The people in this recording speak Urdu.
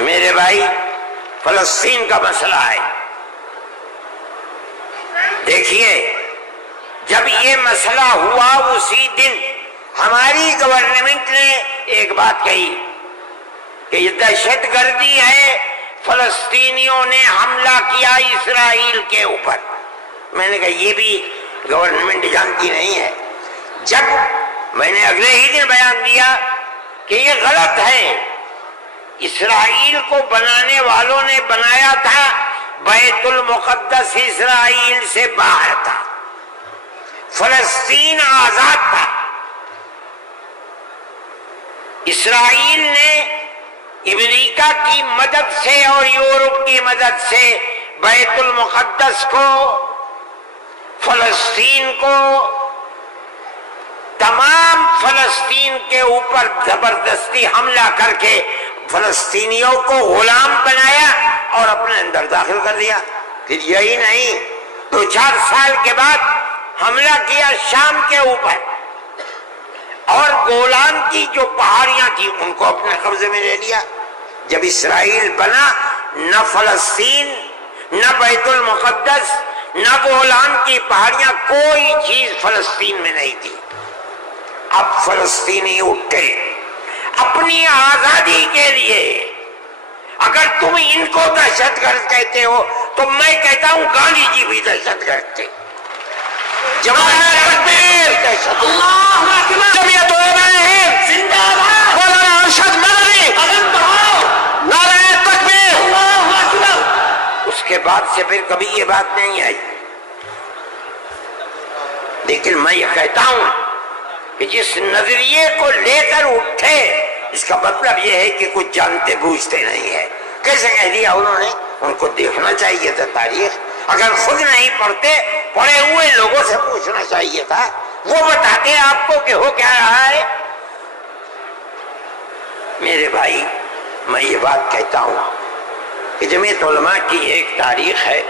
میرے بھائی فلسطین کا مسئلہ ہے. دیکھیے جب یہ مسئلہ ہوا اسی دن ہماری گورنمنٹ نے ایک بات کہی کہ یہ دہشت گردی ہے، فلسطینیوں نے حملہ کیا اسرائیل کے اوپر. میں نے کہا یہ بھی گورنمنٹ جانتی نہیں ہے. جب میں نے اگلے ہی دن بیان دیا کہ یہ غلط ہے، اسرائیل کو بنانے والوں نے بنایا تھا، بیت المقدس اسرائیل سے باہر تھا، فلسطین آزاد تھا. اسرائیل نے امریکہ کی مدد سے اور یورپ کی مدد سے بیت المقدس کو، فلسطین کو، تمام فلسطین کے اوپر زبردستی حملہ کر کے فلسطینیوں کو غلام بنایا اور اپنے اندر داخل کر دیا. پھر یہی نہیں، 2-4 سال کے بعد حملہ کیا شام کے اوپر اور گولان کی جو پہاڑیاں تھیں ان کو اپنے قبضے میں لے لیا. جب اسرائیل بنا نہ فلسطین، نہ بیت المقدس، نہ گولان کی پہاڑیاں، کوئی چیز فلسطین میں نہیں تھی. اب فلسطینی اٹھے اپنی آزادی کے لیے. اگر تم ان کو دہشت گرد کہتے ہو تو میں کہتا ہوں گاندھی جی بھی دہشت گرد تھے. جمعیت علماء ہند زندہ باد، مولانا ارشد مدنی نعرہ تکبیر. اس کے بعد سے پھر کبھی یہ بات نہیں آئی. لیکن میں یہ کہتا ہوں کہ جس نظریے کو لے کر اٹھے اس کا مطلب یہ ہے کہ کچھ جانتے بوجھتے نہیں ہے. کیسے کہہ دیا انہوں نے؟ ان کو دیکھنا چاہیے تھا تاریخ. اگر خود نہیں پڑھتے، پڑھے ہوئے لوگوں سے پوچھنا چاہیے تھا، وہ بتاتے آپ کو کہ ہو کیا رہا ہے. میرے بھائی میں یہ بات کہتا ہوں کہ جمعیت علماء کی ایک تاریخ ہے،